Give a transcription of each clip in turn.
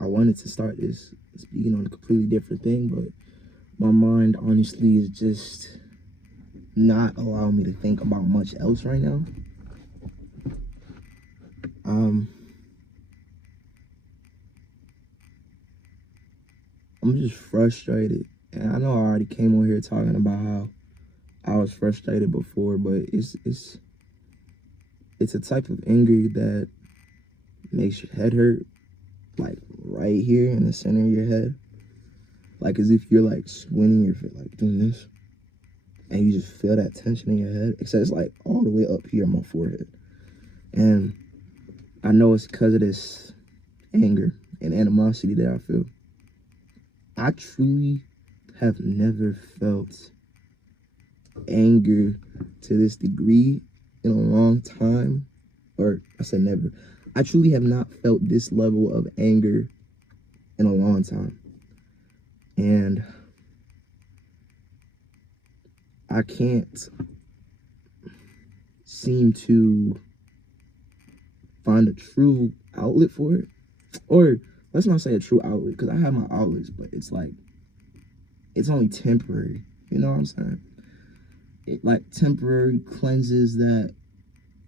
I wanted to start this speaking on a completely different thing, but my mind honestly is just not allowing me to think about much else right now. I'm just frustrated, and I know I already came on here talking about how I was frustrated before, but it's a type of anger that makes your head hurt, like right here in the center of your head, like as if you're like squinting your foot, like doing this, and you just feel that tension in your head, except it's like all the way up here on my forehead. And I know it's because of this anger and animosity that I feel. I truly have never felt anger to this degree in a long time. Or I said never. I truly have not felt this level of anger in a long time. And I can't seem to find a true outlet for it. Or let's not say a true outlet, because I have my outlets, but it's like, it's only temporary. You know what I'm saying? It like temporary cleanses that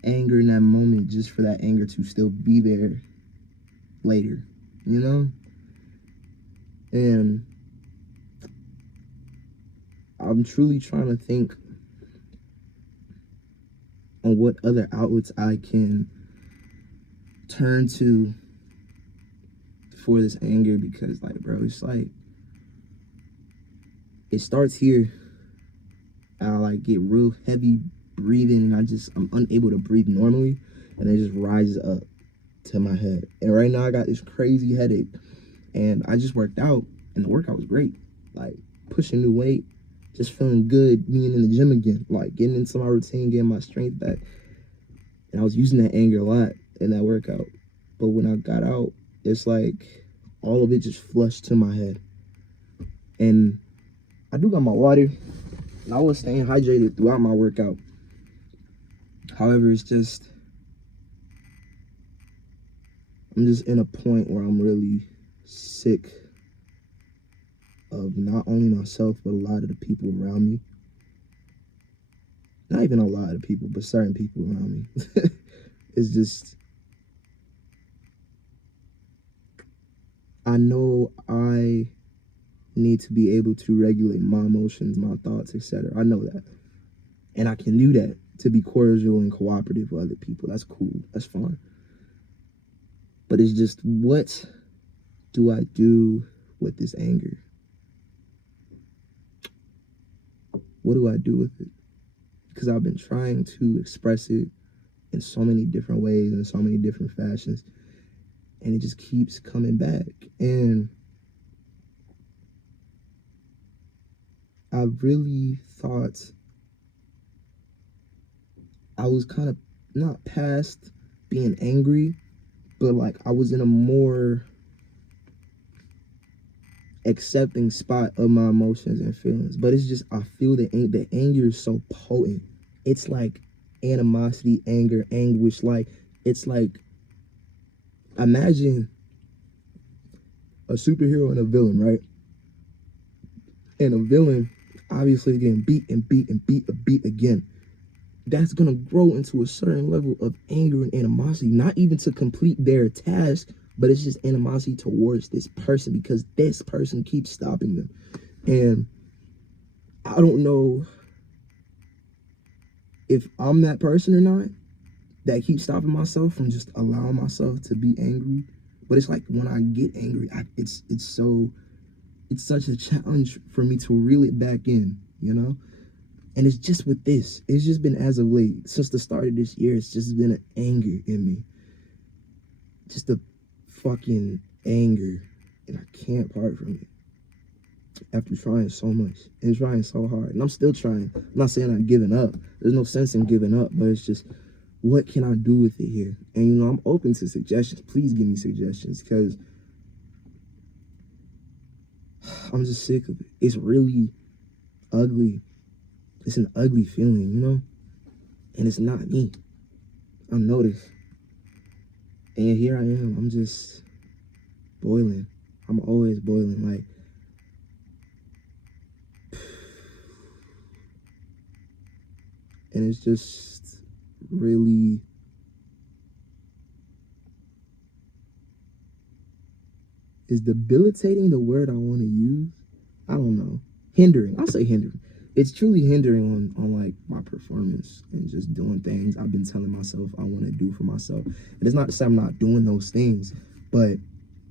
anger in that moment just for that anger to still be there later, you know? And I'm truly trying to think on what other outlets I can turn to for this anger, because like, bro, it's like, it starts here. I like get real heavy breathing, and I'm unable to breathe normally, and it just rises up to my head. And right now I got this crazy headache, and I just worked out, and the workout was great, like pushing new weight, just feeling good, being in the gym again, like getting into my routine, getting my strength back. And I was using that anger a lot in that workout, but when I got out, it's like all of it just flushed to my head. And I do got my water, and I was staying hydrated throughout my workout. However, it's just, I'm just in a point where I'm really sick of not only myself, but a lot of the people around me. Not even a lot of people, but certain people around me. It's just, I know I need to be able to regulate my emotions, my thoughts, etc. I know that. And I can do that to be cordial and cooperative with other people. That's cool. That's fine. But it's just, what do I do with this anger? What do I do with it? Because I've been trying to express it in so many different ways, in so many different fashions, and it just keeps coming back. And I really thought I was kind of not past being angry, but like I was in a more accepting spot of my emotions and feelings. But it's just, I feel the anger is so potent. It's like animosity, anger, anguish. Like, it's like, imagine a superhero and a villain, right? And a villain obviously getting beat and beat and beat again. That's gonna grow into a certain level of anger and animosity, not even to complete their task, but it's just animosity towards this person because this person keeps stopping them. And I don't know if I'm that person or not that keeps stopping myself from just allowing myself to be angry. But it's like when I get angry, it's such a challenge for me to reel it back in, you know? And it's just with this. It's just been as of late, since the start of this year, it's just been an anger in me. Just a fucking anger. And I can't part from it. After trying so much and trying so hard. And I'm still trying. I'm not saying I'm giving up. There's no sense in giving up. But it's just, what can I do with it here? And, you know, I'm open to suggestions. Please give me suggestions, because I'm just sick of it. It's really ugly. It's an ugly feeling, you know? And it's not me. I know this. And here I am. I'm just boiling. I'm always boiling. Like, and it's just really, is debilitating the word I want to use? I don't know. Hindering. I'll say hindering. It's truly hindering on like my performance and just doing things I've been telling myself I want to do for myself. And it's not to say I'm not doing those things, but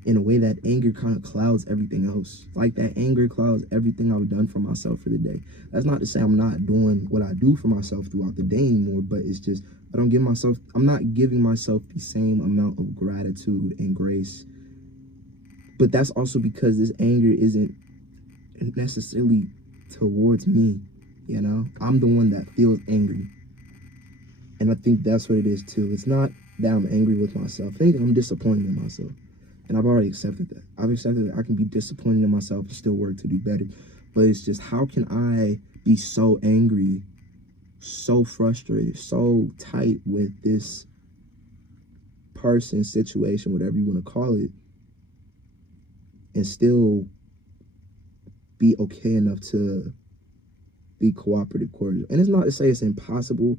in a way that anger kind of clouds everything else. Like that anger clouds everything I've done for myself for the day. That's not to say I'm not doing what I do for myself throughout the day anymore, but it's just I'm not giving myself the same amount of gratitude and grace. But that's also because this anger isn't necessarily towards me, you know? I'm the one that feels angry. And I think that's what it is too. It's not that I'm angry with myself. I think I'm disappointed in myself. And I've already accepted that. I've accepted that I can be disappointed in myself and still work to do better. But it's just, how can I be so angry, so frustrated, so tight with this person, situation, whatever you want to call it, and still be okay enough to be cooperative, cordial? And it's not to say it's impossible,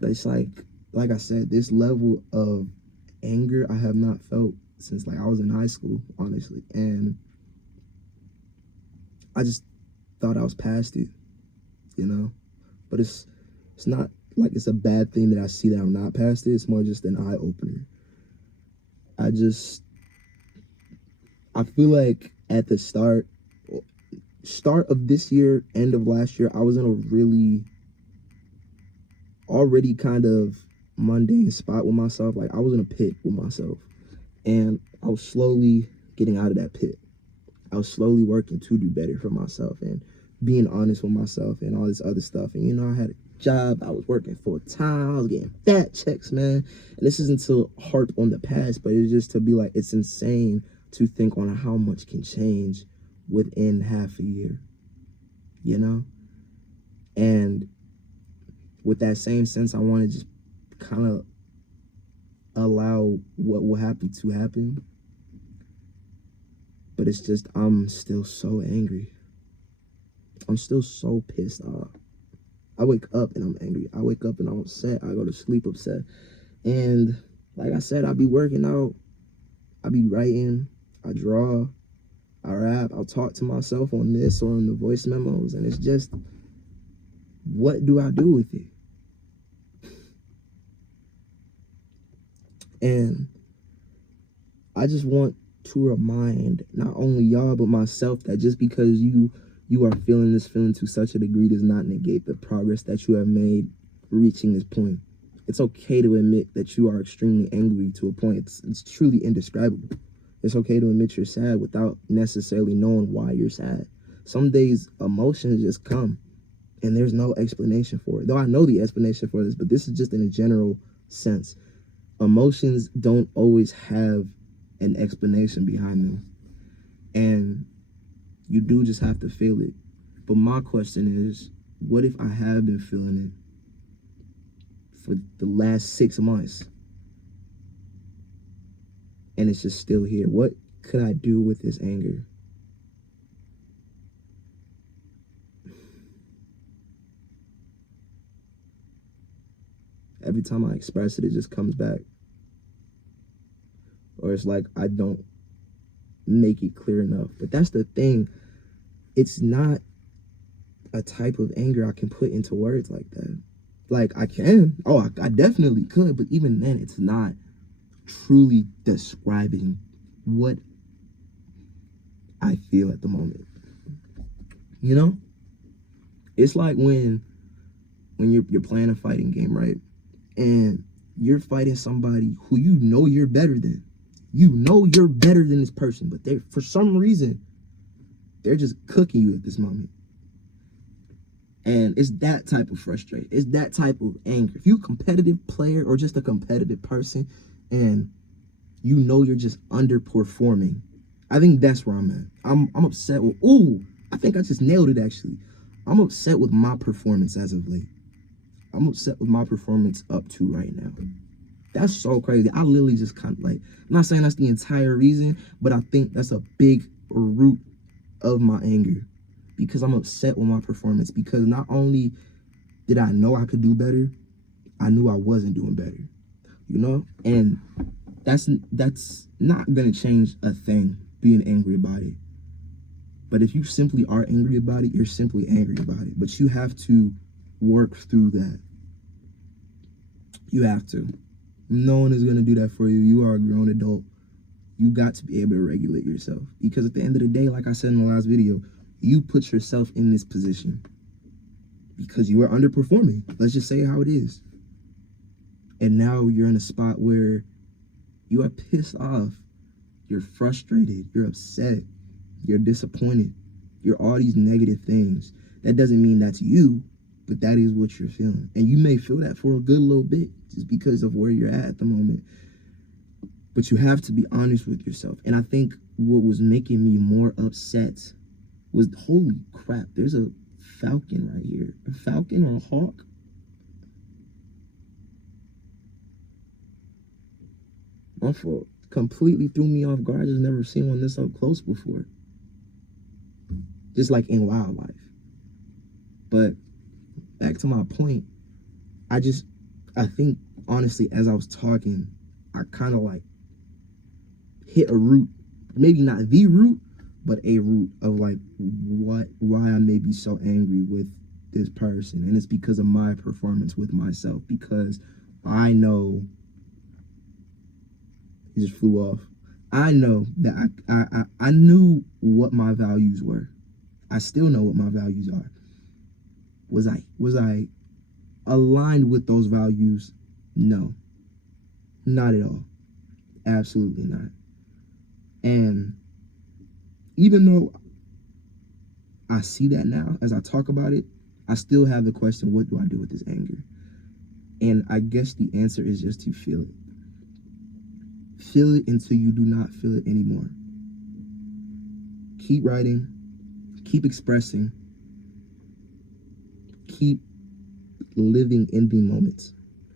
but it's like I said, this level of anger I have not felt since like I was in high school, honestly. And I just thought I was past it, you know? But it's not like it's a bad thing that I see that I'm not past it. It's more just an eye opener. I feel like at the start of this year, end of last year, I was in a really already kind of mundane spot with myself. Like I was in a pit with myself, and I was slowly getting out of that pit. I was slowly working to do better for myself and being honest with myself and all this other stuff. And, you know, I had a job. I was working full time. I was getting fat checks, man. And this isn't to harp on the past, but it's just to be like, it's insane to think on how much can change within half a year, you know? And with that same sense, I want to just kind of allow what will happen to happen. But it's just, I'm still so angry. I'm still so pissed off. I wake up and I'm angry. I wake up and I'm upset. I go to sleep upset. And like I said, I'll be working out. I'll be writing. I draw. I rap. I'll talk to myself on this or on the voice memos. And it's just, what do I do with it? And I just want to remind not only y'all but myself that just because you are feeling this feeling to such a degree does not negate the progress that you have made reaching this point. It's okay to admit that you are extremely angry to a point. It's truly indescribable. It's okay to admit you're sad without necessarily knowing why you're sad. Some days emotions just come and there's no explanation for it. Though I know the explanation for this, but this is just in a general sense. Emotions don't always have an explanation behind them. And you do just have to feel it. But my question is, what if I have been feeling it for the last 6 months and it's just still here? What could I do with this anger? Every time I express it, it just comes back. Or it's like I don't make it clear enough. But that's the thing. It's not a type of anger I can put into words like that. Like I can. Oh, I definitely could. But even then, it's not truly describing what I feel at the moment. You know? It's like when you're playing a fighting game, right? And you're fighting somebody who you know you're better than. You know you're better than this person, but they, for some reason, they're just cooking you at this moment. And it's that type of frustration. It's that type of anger. If you're a competitive player or just a competitive person and you know you're just underperforming, I think that's where I'm at. I'm upset with, I think I just nailed it actually. I'm upset with my performance as of late. I'm upset with my performance up to right now. That's so crazy. I literally just kind of like, I'm not saying that's the entire reason, but I think that's a big root of my anger, because I'm upset with my performance, because not only did I know I could do better, I knew I wasn't doing better, you know? And that's not gonna change a thing, being angry about it. But if you simply are angry about it, you're simply angry about it. But you have to work through that. You have to. No one is going to do that for you. You are a grown adult. You got to be able to regulate yourself. Because at the end of the day, like I said in the last video, you put yourself in this position because you are underperforming. Let's just say how it is. And now you're in a spot where you are pissed off. You're frustrated. You're upset. You're disappointed. You're all these negative things. That doesn't mean that's you, but that is what you're feeling. And you may feel that for a good little bit just because of where you're at the moment. But you have to be honest with yourself. And I think what was making me more upset was, holy crap, there's a falcon right here. A falcon or a hawk? My fault. Completely threw me off guard. I just never seen one this up close before. Just like in wildlife. But back to my point, I think honestly, as I was talking, I kind of like hit a root, maybe not the root, but a root of like why I may be so angry with this person. And it's because of my performance with myself, because I know, he just flew off. I know that I knew what my values were. I still know what my values are. Was I aligned with those values? No, not at all. Absolutely not. And even though I see that now, as I talk about it, I still have the question, what do I do with this anger? And I guess the answer is just to feel it. Feel it until you do not feel it anymore. Keep writing, keep expressing, keep living in the moment.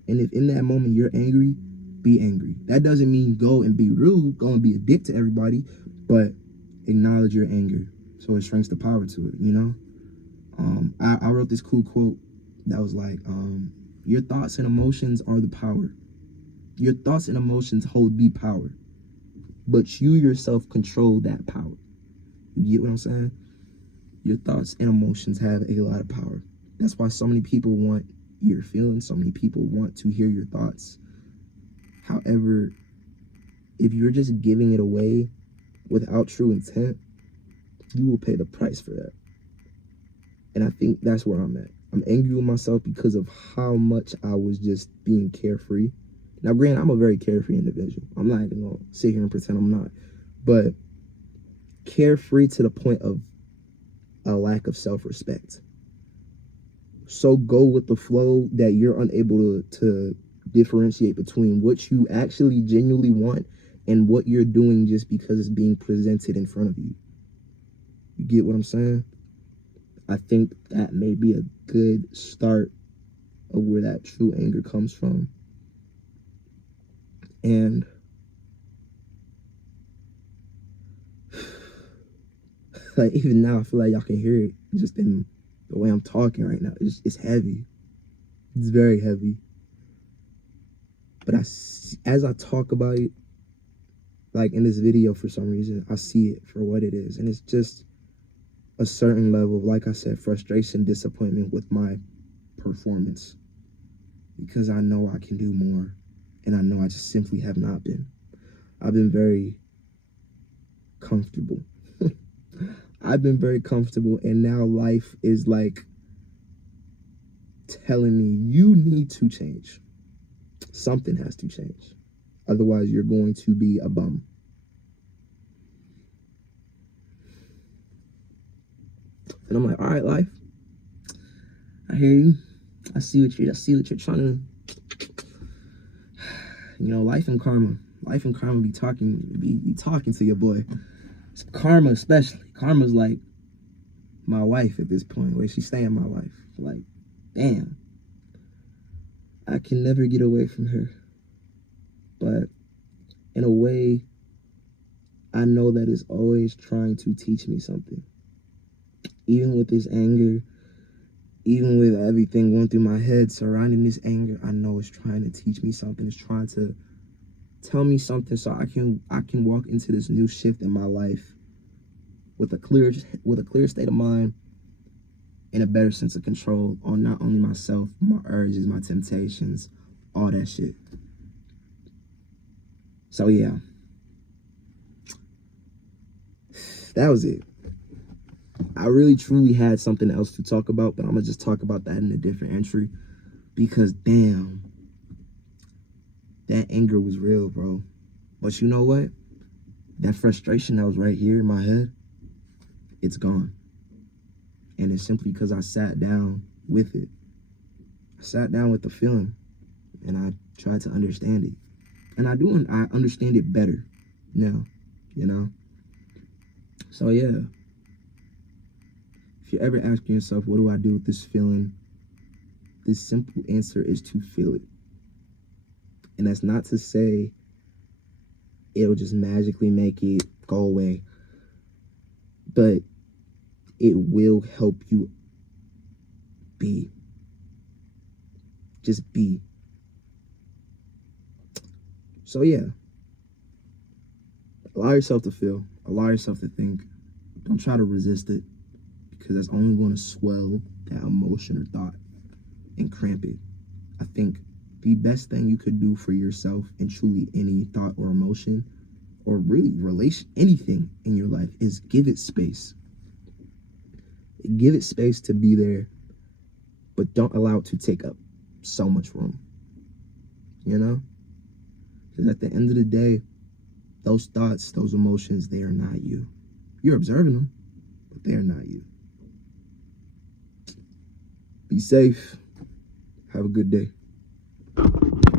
And if in that moment you're angry, be angry. That doesn't mean go and be rude, go and be a dick to everybody, but acknowledge your anger so it shrinks the power to it, you know? I wrote this cool quote that was like, your thoughts and emotions are the power. Your thoughts and emotions hold the power, but you yourself control that power. You get what I'm saying? Your thoughts and emotions have a lot of power. That's why so many people want your feelings. So many people want to hear your thoughts. However, if you're just giving it away without true intent, you will pay the price for that. And I think that's where I'm at. I'm angry with myself because of how much I was just being carefree. Now, granted, I'm a very carefree individual. I'm not even going to sit here and pretend I'm not. But carefree to the point of a lack of self-respect. So go with the flow that you're unable to differentiate between what you actually genuinely want and what you're doing just because it's being presented in front of you. You get what I'm saying? I think that may be a good start of where that true anger comes from. And like even now, I feel like y'all can hear it just in the way I'm talking right now. It's heavy. It's very heavy. But as I talk about it, like in this video, for some reason, I see it for what it is. And it's just a certain level of, like I said, frustration, disappointment with my performance. Because I know I can do more. And I know I just simply have not been. I've been very comfortable. I've been very comfortable, and now life is like telling me you need to change. Something has to change. Otherwise, you're going to be a bum. And I'm like, all right, life. I hear you. I see what you're trying to. You know, life and karma. Life and karma be talking to your boy. It's karma, especially. Karma's like my wife at this point. Where she stay in my life. Like, damn. I can never get away from her. But in a way, I know that it's always trying to teach me something. Even with this anger, even with everything going through my head surrounding this anger, I know it's trying to teach me something. It's trying to tell me something so I can walk into this new shift in my life with a clear state of mind and a better sense of control on not only myself, my urges, my temptations, all that shit. So yeah, that was it. I really truly had something else to talk about, but I'm gonna just talk about that in a different entry because damn, that anger was real, bro. But you know what? That frustration that was right here in my head, it's gone. And it's simply because I sat down with it. I sat down with the feeling and I tried to understand it. And I understand it better now, you know? So yeah, if you're ever asking yourself, what do I do with this feeling? This simple answer is to feel it. And that's not to say it'll just magically make it go away, but it will help you be. Just be. So yeah, allow yourself to feel, allow yourself to think. Don't try to resist it because that's only going to swell that emotion or thought and cramp it. I think the best thing you could do for yourself and truly any thought or emotion or really relation, anything in your life is give it space. Give it space to be there, but don't allow it to take up so much room, you know? Because at the end of the day, those thoughts, those emotions, they are not you. You're observing them, but they are not you. Be safe. Have a good day.